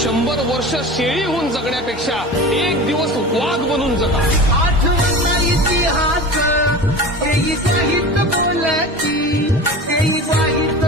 100 वर्ष शेळी होऊन जगण्यापेक्षा एक दिवस वाघ बनून जगा. आठवण इतिहास, साहित्य बोलाची, वाहित